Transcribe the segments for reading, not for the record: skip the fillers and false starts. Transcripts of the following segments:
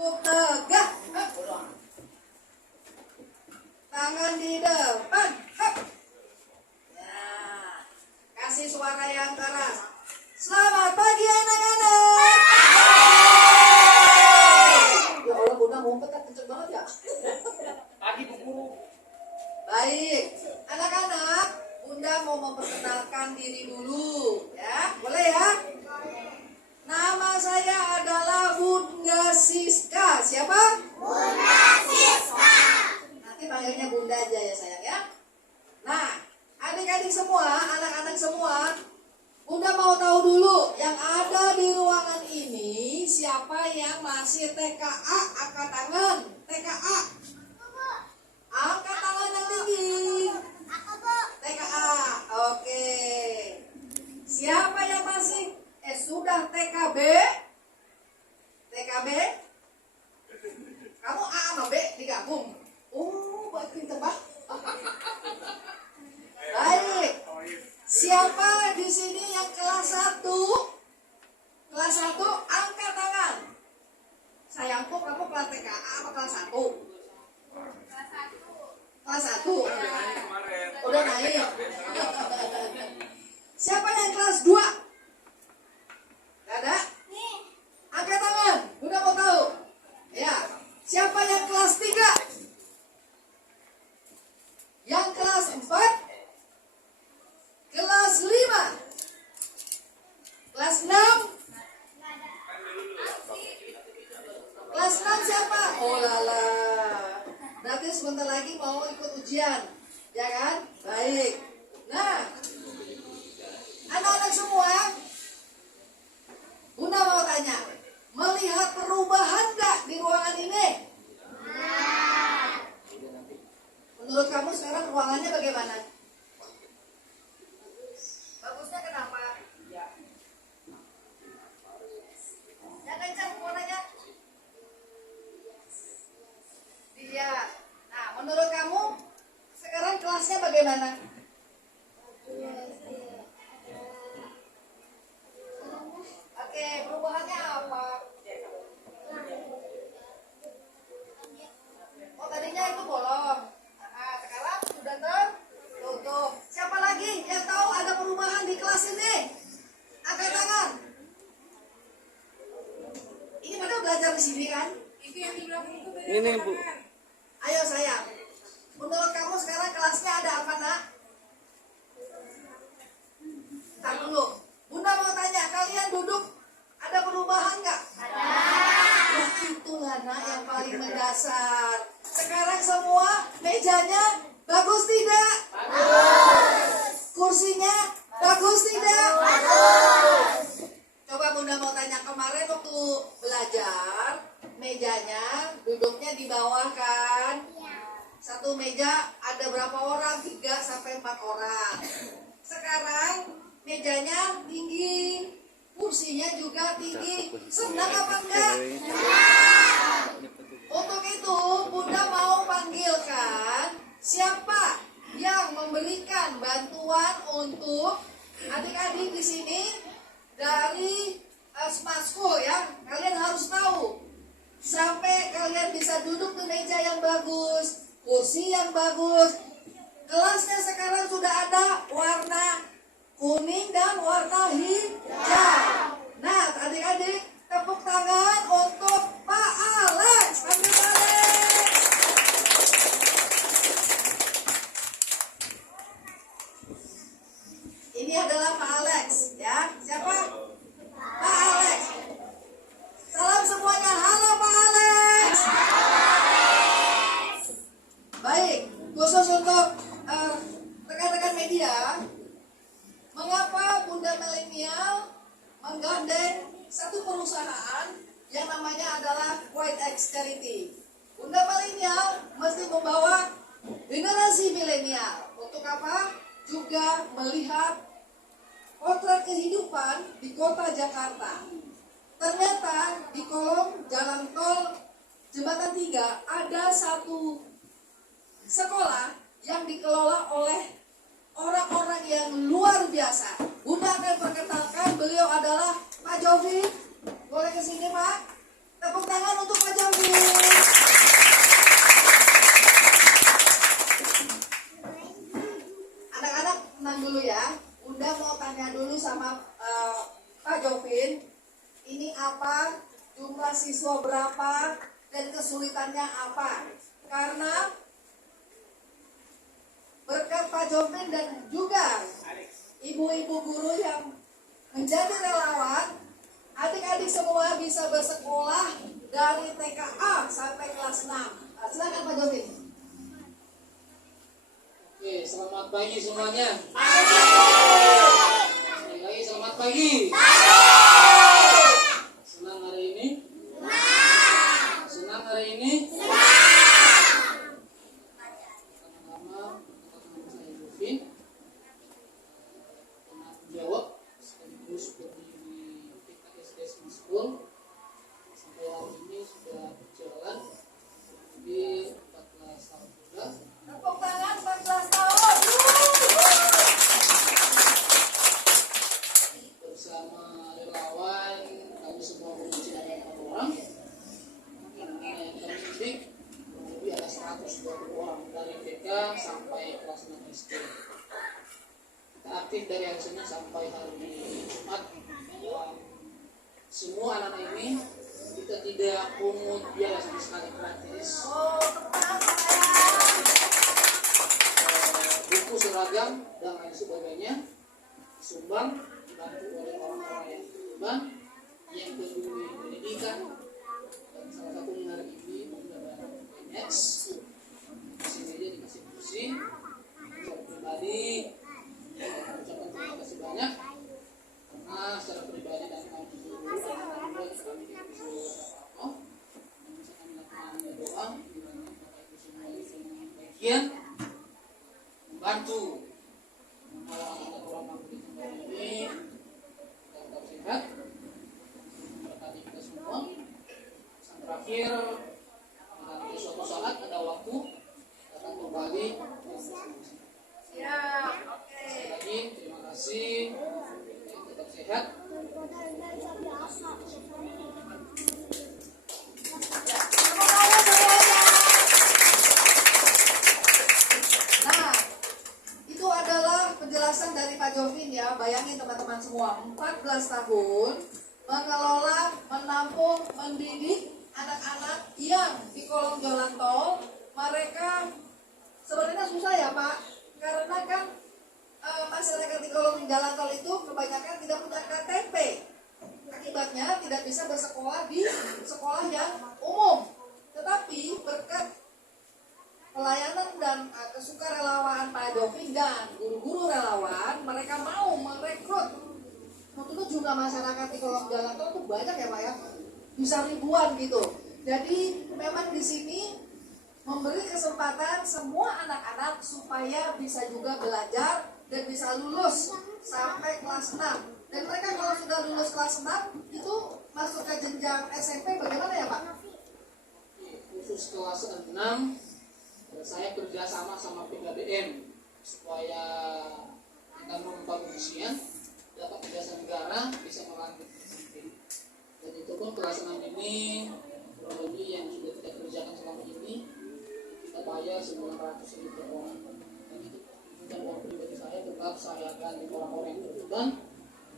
Tegak, tangan di depan, ya, kasih suara yang keras. Selamat pagi anak-anak. Ya Allah, Bunda ngumpet kenceng banget ya. Pagi Bu Guru. Baik, anak-anak, Bunda mau memperkenalkan diri dulu, ya, boleh ya? Nama saya adalah Bunda Siska. Siapa? Bunda Siska. Nanti panggilnya Bunda aja ya sayang ya. Nah, adik-adik semua, anak-anak semua, Bunda mau tahu dulu yang ada di ruangan ini siapa yang masih TKA, angkat tangan. TKA. Angkat tangan yang tinggi. Aku, Bu. TKA. Oke. Siapa yang masih sudah TKB? TKB? Kamu A sama B digabung. Oh, baik pinter banget. Baik. Siapa di sini yang kelas 1? Kelas 1 angkat tangan. Sayangku, kamu kelas TKA apa kelas 1? Kelas 1. Udah naik. Siapa yang kelas 2? Ada? Angkat tangan. Bunda mau tahu. Ya. Siapa yang kelas 3? Yang kelas 4? Kelas 5? Kelas 6? Kelas 6 siapa? Oh lala. Berarti sebentar lagi mau ikut ujian. Ya kan? Baik. Nah, anak-anak semua, Bunda mau tanya, melihat perubahan nggak di ruangan ini? Menurut kamu sekarang ruangannya bagaimana? Bagusnya kenapa? Yang kencang suaranya? Iya. Nah, menurut kamu sekarang kelasnya bagaimana? Oke, perubahannya apa? Oh, tadinya itu bolong. Nah, sekarang sudah tertutup. Siapa lagi yang tahu ada perubahan di kelas ini? Angkat tangan. Ini pada belajar di sini kan? Ini Bu. Ayo sayang. Menurut kamu sekarang kelasnya ada apa nak? Ntar dulu. Bunda mau tanya, kalian duduk ada perubahan nggak? Ada. Ya itulah nak yang paling mendasar. Sekarang semua mejanya bagus tidak? Bagus. Kursinya bagus tidak? Bagus. Coba Bunda mau tanya, kemarin waktu belajar mejanya duduknya di bawah kan? Satu meja ada berapa orang? 3 sampai 4 orang. Sekarang mejanya tinggi, kursinya juga tinggi. Senang apa enggak? Untuk itu Bunda mau panggilkan siapa yang memberikan bantuan untuk adik-adik di sini dari Smart School ya. Kalian harus tahu sampai kalian bisa duduk di meja yang bagus, kursi yang bagus. Kelasnya sekarang sudah ada warna kuning dan warna hijau. Nah, adik-adik, tepuk tangan untuk Pak Alex. Panggil Pak Alex. Ini adalah Pak Alex, ya. Siapa? Pak Alex. Salam semuanya. Halo Pak Alex. Baik, khusus untuk rekan-rekan media, mengapa Bunda Milenial menggandeng satu perusahaan yang namanya adalah White X Charity? Bunda Milenial mesti membawa generasi milenial. Untuk apa? Juga melihat potret kehidupan di kota Jakarta. Ternyata di kolong jalan tol Jembatan 3 ada satu sekolah yang dikelola oleh orang-orang yang luar biasa. Bunda akan perkenalkan, beliau adalah Pak Jovi. Boleh ke sini Pak? Tepuk tangan untuk Pak Jovi. siswa berapa, dan kesulitannya apa. Karena berkat Pak Jovin dan juga ibu-ibu guru yang menjadi relawan, adik-adik semua bisa bersekolah dari TKA sampai kelas 6. Silakan Pak Jovin. Oke, selamat pagi semuanya. Sekali lagi selamat pagi. Senang hari ini? Senang hari ini? Pertama-tama, nama saya Jovin. Penanggung jawab sekaligus berdiri di TKSD School. Sampai hari ini sudah berjalan di 14 tahun juga. Tepuk tangan 14 tahun. Bersama relawan kami semua berisi ada 4 orang. Yang kami didik kurang lebih ada 120 orang dari TK sampai kelas 6 SD. Kita aktif dari hari Senin sampai hari Jumat. Semua anak-anak ini kita tidak pungut biaya sama sekali, gratis. Oh, tepuk tangan sayang. Buku seragam dan lain sebagainya disumbang, dibantu oleh orang-orang yang berkorban, yang peduli pendidikan, dan salah satunya hari ini ada PNS. Di sini aja dikasih kursi. Secara pribadi, saya ucapkan terima kasih banyak karena secara pribadi dan kami dulu anak-anak kami disuruh apa-apa, dan bisa kami lakukan doa kiranya Bapak Ibu semua dengan bagian membantu mengawal anak-anak orang ini dan tetap sehat, memberkati kita semua. Pesan terakhir, nanti suatu saat ada waktu akan kembali. Siap, oke. Sekali lagi terima kasih, tetap sehat. Nah, itu adalah penjelasan dari Pak Jovin ya. Bayangin teman-teman semua, 14 tahun mengelola, menampung, mendidik anak-anak yang di kolong jalan tol. Mereka sebenarnya susah ya Pak, karena kan masyarakat di kolong jalan tol itu kebanyakan tidak punya KTP. Akibatnya tidak bisa bersekolah di sekolah yang umum. Tetapi berkat pelayanan dan kesukarelawaan Pak Jovin dan guru-guru relawan, mereka mau merekrut. Tentu jumlah masyarakat di kolong jalan tol itu banyak ya Pak ya, bisa ribuan gitu. Jadi memang di sini memberi kesempatan semua anak-anak supaya bisa juga belajar dan bisa lulus sampai kelas 6. Dan mereka kalau sudah lulus kelas 6 itu masuk ke jenjang SMP bagaimana ya Pak? Khusus kelas 6, saya kerjasama sama PKBM supaya kita membangun ujian dapat jasa negara bisa melanjut ke SMP. Dan itu pun kelas 6 ini kurang lebih yang sudah kita kerjakan selama ini kita bayar 900.000 per orang. Dan itu dan uang pribadi saya tetap saya akan di orang-orang yang berkebutuhan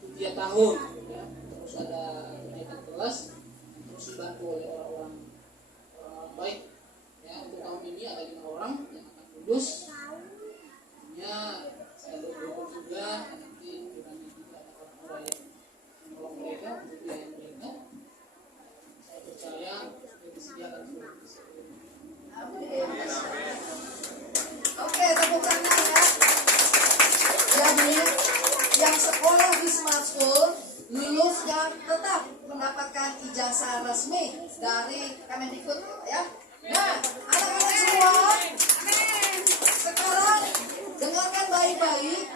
itu tiap tahun ya. Terus ada kenaikan kelas, terus dibantu oleh orang-orang baik ya. Untuk tahun ini ada 5 orang yang akan lulus. Tentunya saya berdoa juga nanti kiranya juga ada orang-orang yang menolong mereka untuk biaya mereka. Saya percaya sudah disediakan seperti itu. Oke, tepuk tangan ya. Jadi yang sekolah di Smart School lulusnya tetap mendapatkan ijazah resmi dari Kemendikbud ya. Nah, anak-anak semua, sekarang dengarkan baik-baik.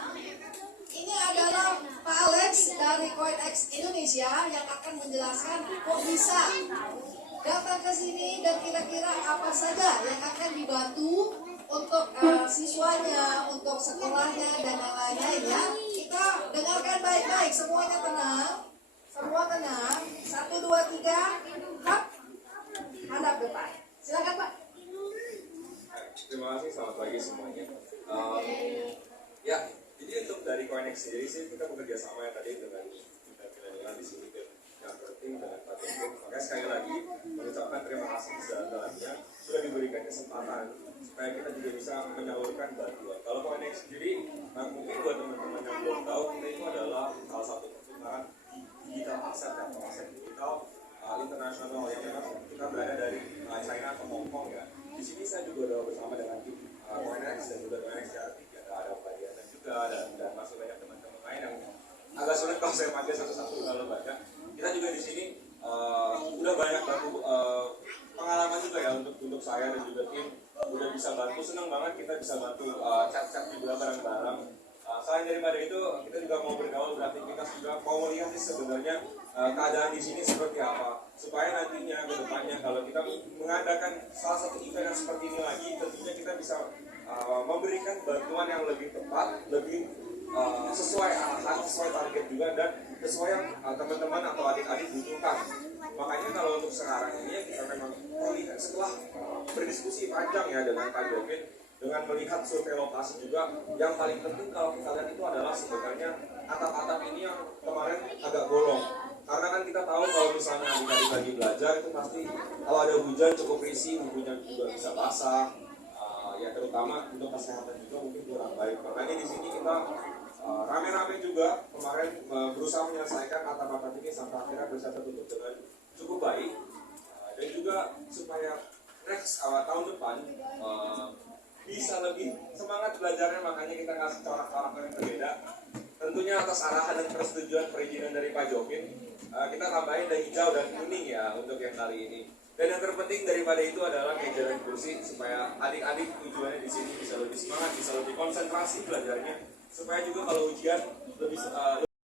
Ini adalah Pak Alex dari Coinex Indonesia yang akan menjelaskan kok bisa datang ke sini dan kira-kira apa saja yang akan dibantu untuk siswanya, untuk sekolahnya dan yang lain-lain ya. Kita dengarkan baik-baik, semuanya tenang, semua tenang. 1, 2, 3, hap, hadap depan. Silakan Pak. Terima kasih, selamat pagi semuanya. Ya, jadi untuk dari Coinex sendiri sih kita bekerja sama ya tadi dengan di sini dan yang penting dengan Pak Jovin. Maka Saya sekali lagi mengucapkan terima kasih sedalam-dalamnya sudah diberikan kesempatan supaya kita juga bisa menyalurkan bantuan. Kalau KNX sendiri, mungkin buat teman-teman yang belum tahu, kita itu adalah salah satu pertukaran digital aset atau aset digital internasional yang memang kita berada dari China ke Hong Kong ya. Di sini saya juga udah bersama dengan tim KNX dan juga KNX Kreatif, ada Pak Diana juga, dan masih banyak teman-teman lain yang agak sulit kalau saya panggil satu-satu kalau banyak. Kita juga di sini udah banyak bantu pengalaman juga ya untuk saya dan juga tim udah bisa bantu. Senang banget kita bisa bantu chat-chat juga bareng-bareng. Selain daripada itu kita juga mau bergaul, beraktivitas juga, mau melihat sih sebenarnya keadaan di sini seperti apa supaya nantinya ke depannya kalau kita mengadakan salah satu event yang seperti ini lagi, tentunya kita bisa memberikan bantuan yang lebih tepat, lebih sesuai arahan, sesuai target juga, dan sesuai yang teman-teman atau adik-adik butuhkan. Makanya kalau untuk sekarang ini kita memang melihat setelah berdiskusi panjang ya dengan Pak Jovin, dengan melihat survei lokasi juga, yang paling penting kalau kita lihat itu adalah sebenarnya atap-atap ini yang kemarin agak bolong. Karena kan kita tahu kalau misalnya adik-adik lagi belajar itu pasti kalau ada hujan cukup risih, bukunya juga bisa basah. Ya terutama untuk kesehatan juga mungkin kurang baik. Makanya di sini kita rame-rame juga kemarin berusaha menyelesaikan atap-atap ini sampai akhirnya bisa tertutup dengan cukup baik. Dan juga supaya next tahun depan bisa lebih semangat belajarnya, makanya kita ngasih corak-corak yang berbeda. Tentunya atas arahan dan persetujuan perizinan dari Pak Jovin, kita tambahin dari hijau dan kuning ya untuk yang kali ini. Dan yang terpenting daripada itu adalah meja dan kursi supaya adik-adik tujuannya di sini bisa lebih semangat, bisa lebih konsentrasi belajarnya, supaya juga kalau ujian lebih